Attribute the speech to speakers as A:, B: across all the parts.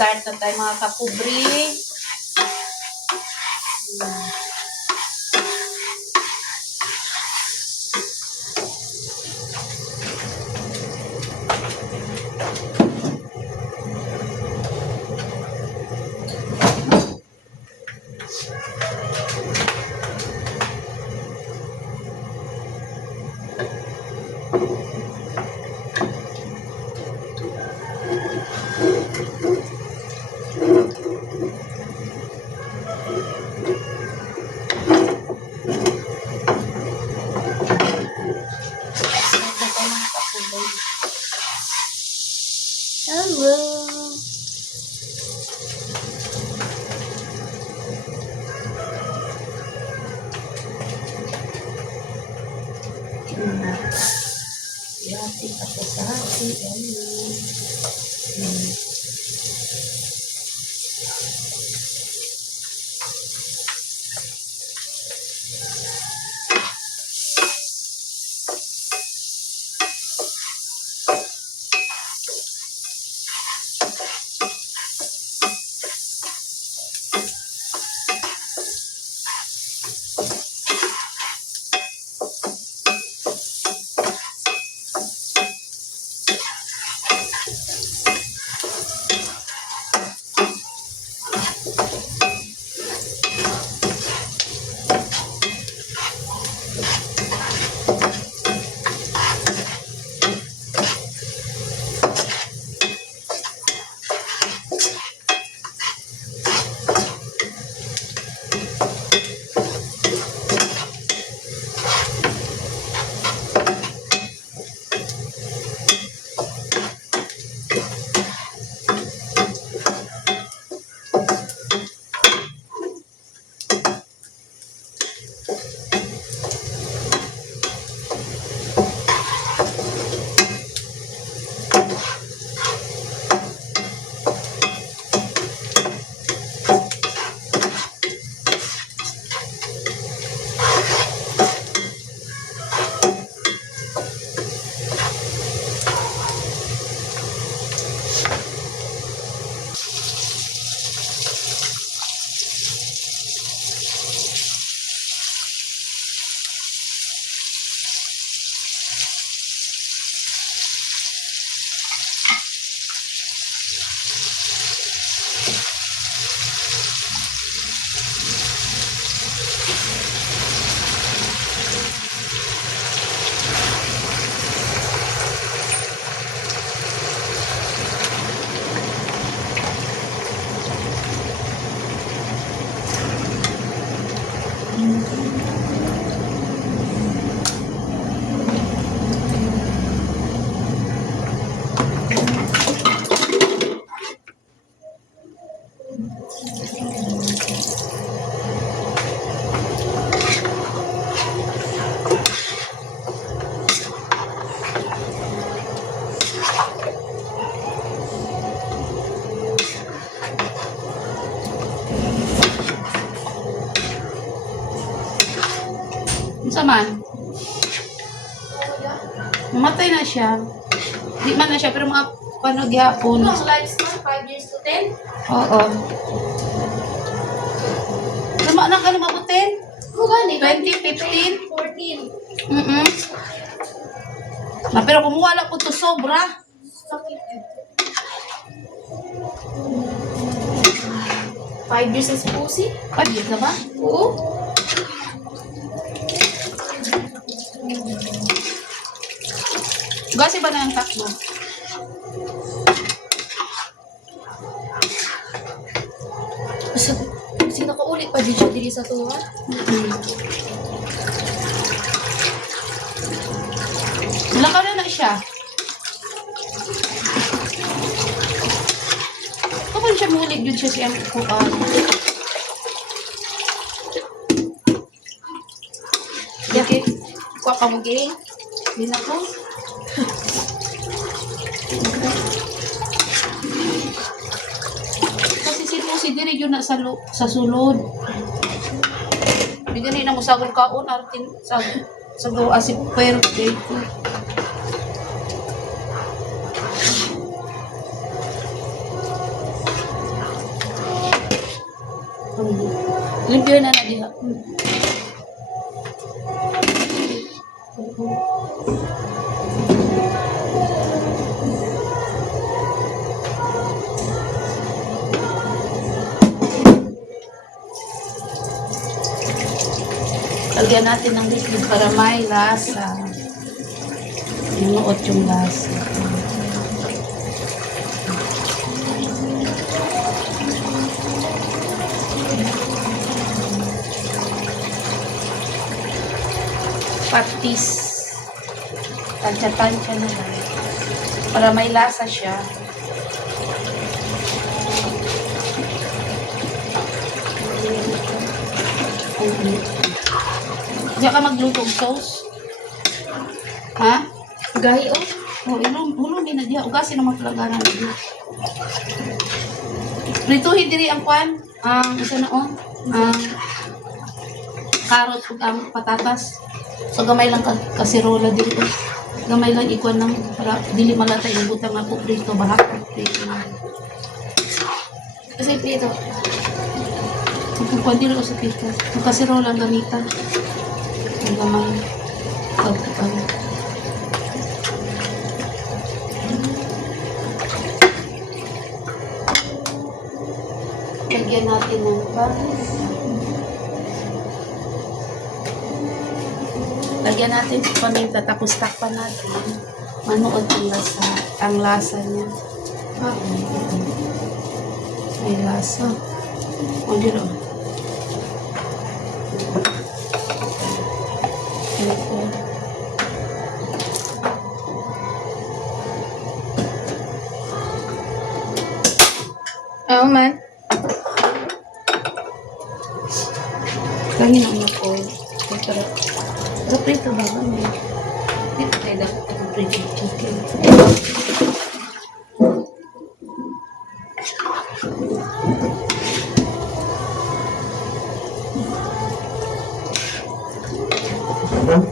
A: Start na tayo mga kapubri. Start siya. Di man na siya, pero mga panog yapon.
B: Ang lifespan, 5 years to 10.
A: Oo. Lama na ka lumabutin?
B: Kung gani,
A: 2015?
B: 14.
A: Mm Na, pero kung wala po to sobra.
B: Sakit. 5 years is pussy?
A: Pagod na ba?
B: Oo.
A: Gasi ba na ang takbo?
B: Kasi, kasi nakaulit pa din siya diri sa tuwa.
A: Mm. Lakaw na na siya. Kapag siya mulig yun siya siyang kuan.
B: Okay. Kuha ka mo gay.
A: Di na ko. Kasi si Pusi diri eh, yun na sa, sa sulod. Bigyan eh, na mo sagol kaon artin sa sa go asip pero dito. Limpyo na na diha. Lagyan natin ng liquid para may lasa. Inuot yung lasa. Patis. Tansya-tansya na lang. Para may lasa siya. Diyan ka magluto og sauce? Ha?
B: Gahi oh.
A: Oh, ilong, ulong din na diya. Ugasin na maglagaran na diya. Prituhin diri ang kwan. Ang isa na on. Ang carrot ug ang patatas. So gamay lang ka kasirola diri ko. Gamay lang ikuan ng para dili malatay ang butang ako prito bahak prito.
B: Kasi prito.
A: Kung kwan dili ko sa pito. Ang kasirola ang gamitan. Ang gamay. Pagkukan. Lagyan natin ng panis. Lagyan natin ng paminta tapos takpan natin. Manood ang lasa, ang lasa niya. Ah, may lasa. O, dito. দেখো Oil,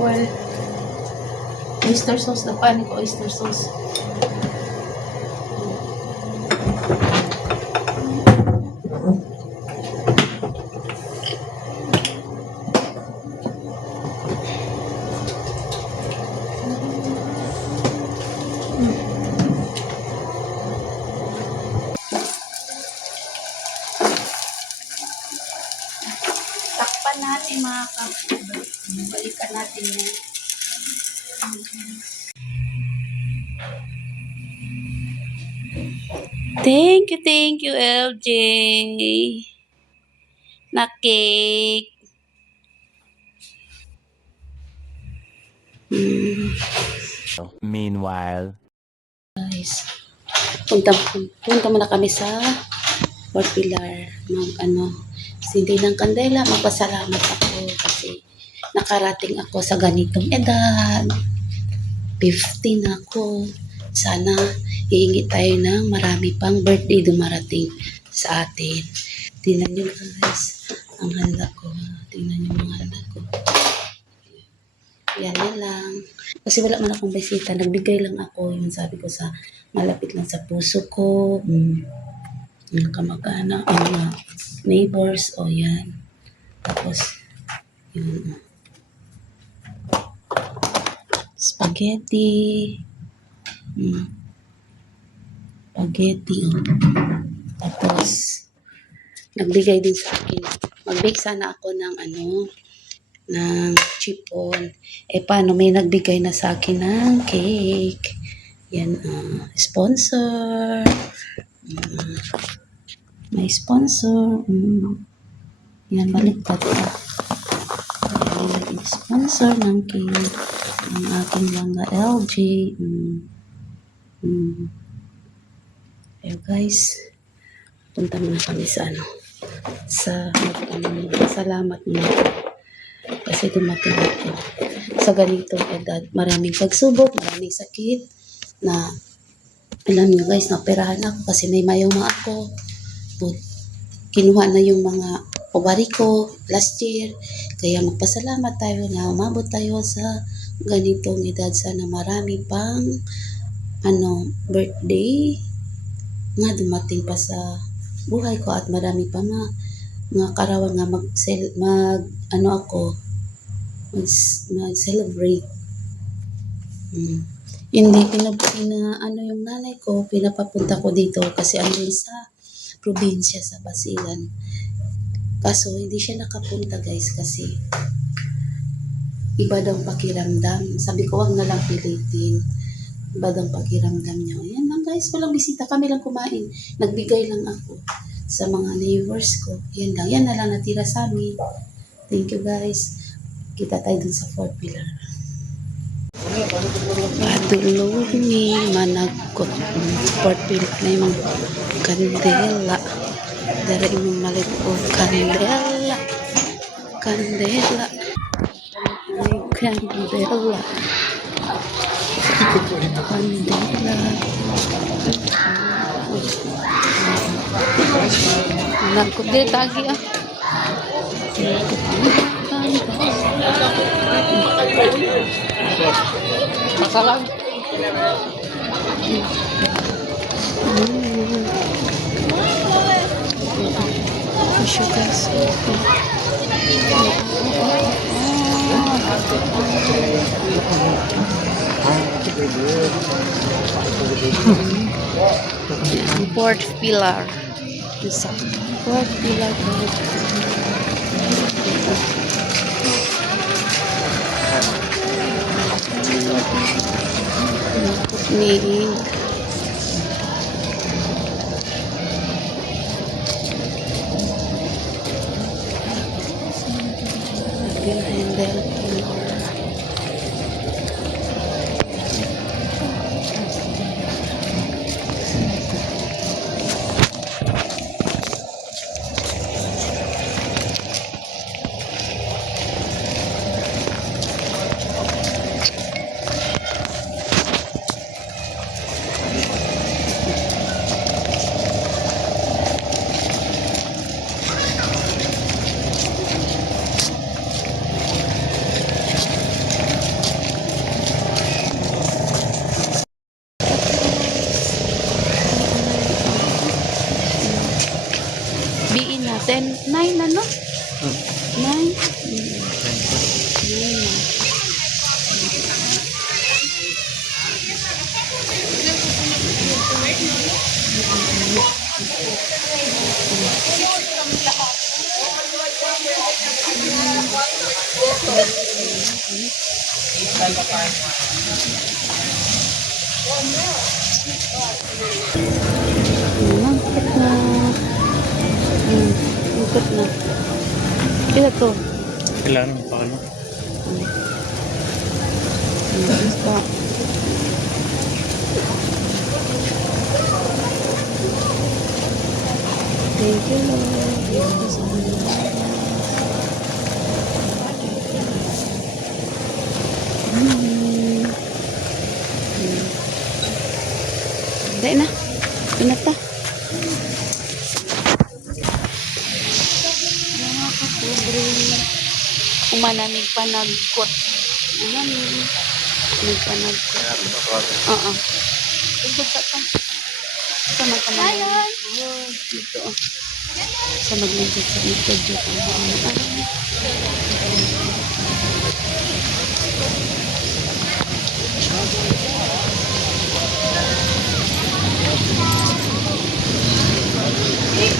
A: oil. Oyster sauce na panik oyster sauce. Natin mga kapatid. Balikan natin yan. Thank you, thank you, LJ. Na cake. Mm,
C: Meanwhile.
A: guys. Punta, punta muna kami sa Fort Pilar. Mag, ano, sindi ng kandela. Magpasalamat ako kasi nakarating ako sa ganitong edad. 15 ako. Sana hihingi tayo ng marami pang birthday dumarating sa atin. Tingnan nyo guys, ang handa ko. Tingnan nyo mga handa ko. Yan, yan lang. Kasi wala man akong bisita. Nagbigay lang ako. Yung sabi ko sa malapit lang sa puso ko. Mm. Yung kamag-anak, mga neighbors. O yan. Tapos, yung spaghetti. Mm. Spaghetti. Oh. Tapos, nagbigay din sa akin. Mag-bake sana ako ng ano, ng chipon. Eh, paano may nagbigay na sa akin ng cake. Yan, ah, sponsor. May sponsor. Mm. Yan, baliktad naging sponsor ng cake. Ang aking mga LG. Mm. Mm. Ayo guys, punta muna kami sa ano, sa, ano, salamat muna kasi dumating ako sa ganitong edad. Maraming pagsubok, maraming sakit na alam nyo guys, naperahan ako kasi may mayoma ako. But, kinuha na yung mga uwari ko last year. Kaya magpasalamat tayo na umabot tayo sa ganitong edad. Sana marami pang ano, birthday nga dumating pa sa buhay ko at marami pa nga nga karawan nga mag, mag ano ako mag, mag-celebrate. Mm. Hindi pinap pina, ano yung nanay ko, pinapapunta ko dito kasi andun sa probinsya sa Basilan. Kaso hindi siya nakapunta guys kasi iba daw pakiramdam. Sabi ko wag na lang pilitin. Iba daw pakiramdam niya. Yan lang guys, walang bisita. Kami lang kumain. Nagbigay lang ako sa mga neighbors ko. Yan lang. Yan na lang natira sa amin. Thank you guys. Kita tayo dun sa fourth pillar. Padulong ni managkot. Fourth pillar na yung kandela. Dari yung malit o kandela. Kandela. Ay, kandela. Kandela. Nagkot din tagi ah. Masalang. Tissue guys. Fourth pillar. Fourth pillar. Ni handle Hmm, ikot na. Hmm, ikot na. Ito to.
C: Kailangan pa ano?
A: Hmm, basta. Thank you, Lord. Thank you. Dahil na. Mga kapobre. Umanamig pa nagkot. Umanamig. Oo. Ito pa pa. Sama ka na. Oh, dito. oh. Sa maglingkod sa likod dito. Ano? Ang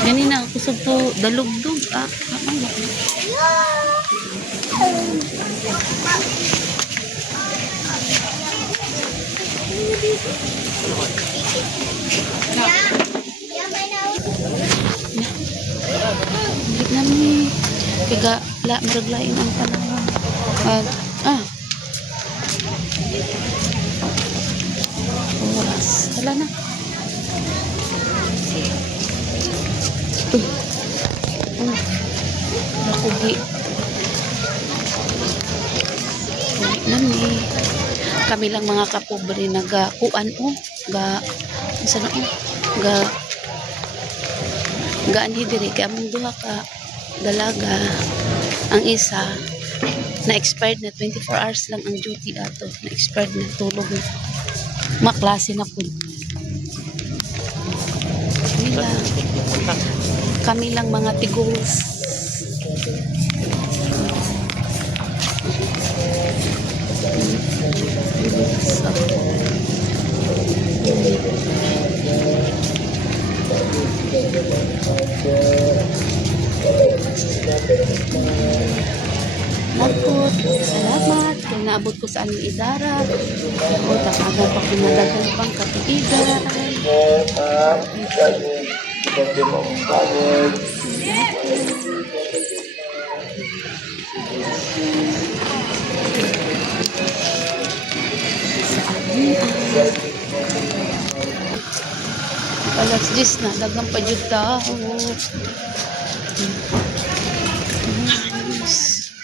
A: Ganina, kusog to dalugdog. Ah. Hindi namin Kaya la, maraglain ang panahon. Ah, ah. Oras. Wala na. Nakugi. Uy, nami. Kami lang mga kapobre nagakuan o. Ga, sa o. Ga, gaanhi diri kay among duha ka dalaga ang isa na expired na 24 hours lang ang duty ato na expired na tulog na maklase na po kami lang kami lang mga tiguls Nagput, salamat. Kung naabot ko sa aming idara. O, takagan pa ko nadagan pang katiigan. Alas 10 na, dagang pa jud. Yes.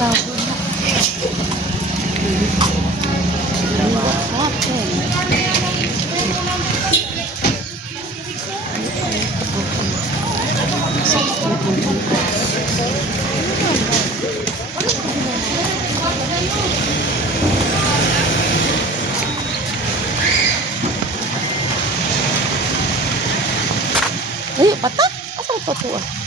A: Tao na. What happened? Kapwa.